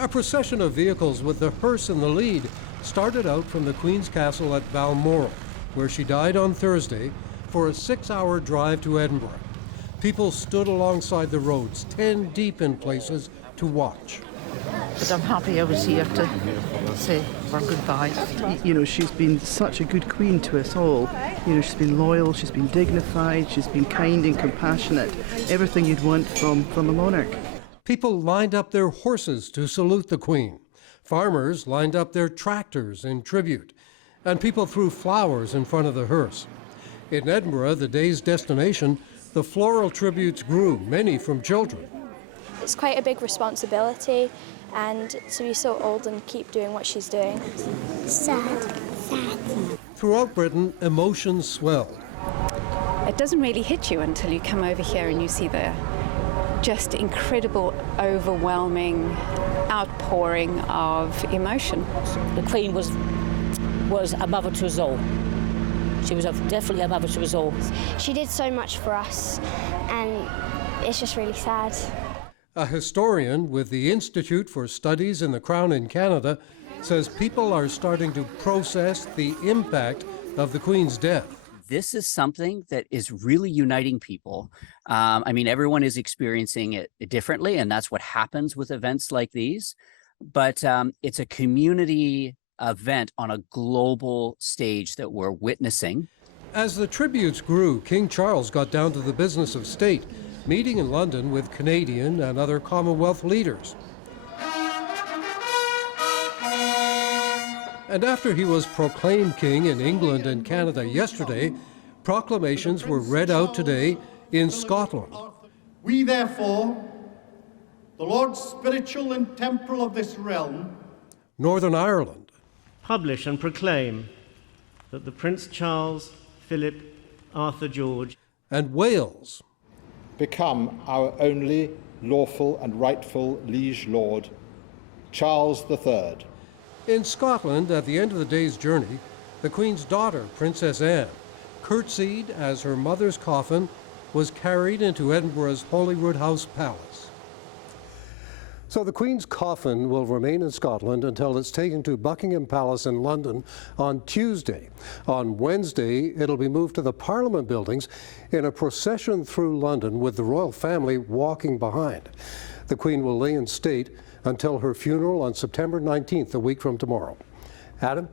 A procession of vehicles with the hearse in the lead started out from the Queen's Castle at Balmoral, where she died on Thursday, for a 6-hour drive to Edinburgh. People stood alongside the roads, 10 deep in places, to watch. But I'm happy I was here to say our goodbye. You know, she's been such a good queen to us all. You know, she's been loyal, she's been dignified, she's been kind and compassionate. Everything you'd want from a monarch. People lined up their horses to salute the Queen. Farmers lined up their tractors in tribute. And people threw flowers in front of the hearse. In Edinburgh, the day's destination, the floral tributes grew, many from children. It's quite a big responsibility, and to be so old and keep doing what she's doing. Sad. Throughout Britain, emotions swelled. It doesn't really hit you until you come over here and you see the just incredible, overwhelming outpouring of emotion. The Queen was above it to us all. She was definitely above it to us all. She did so much for us, and it's just really sad. A historian with the Institute for Studies in the Crown in Canada says people are starting to process the impact of the Queen's death. This is something that is really uniting people. I mean, everyone is experiencing it differently, and that's what happens with events like these. But it's a community event on a global stage that we're witnessing. As the tributes grew, King Charles got down to the business of state, meeting in London with Canadian and other Commonwealth leaders. And after he was proclaimed king in England and Canada yesterday, proclamations were read out today in Scotland. We therefore, the Lords spiritual and temporal of this realm, Northern Ireland, publish and proclaim that the Prince Charles, Philip, Arthur George, and Wales become our only lawful and rightful liege lord, Charles III. In Scotland, at the end of the day's journey, the Queen's daughter, Princess Anne, curtsied as her mother's coffin was carried into Edinburgh's Holyrood House Palace. So the Queen's coffin will remain in Scotland until it's taken to Buckingham Palace in London on Tuesday. On Wednesday, it'll be moved to the Parliament buildings in a procession through London with the royal family walking behind. The Queen will lay in state until her funeral on September 19th, a week from tomorrow. Adam?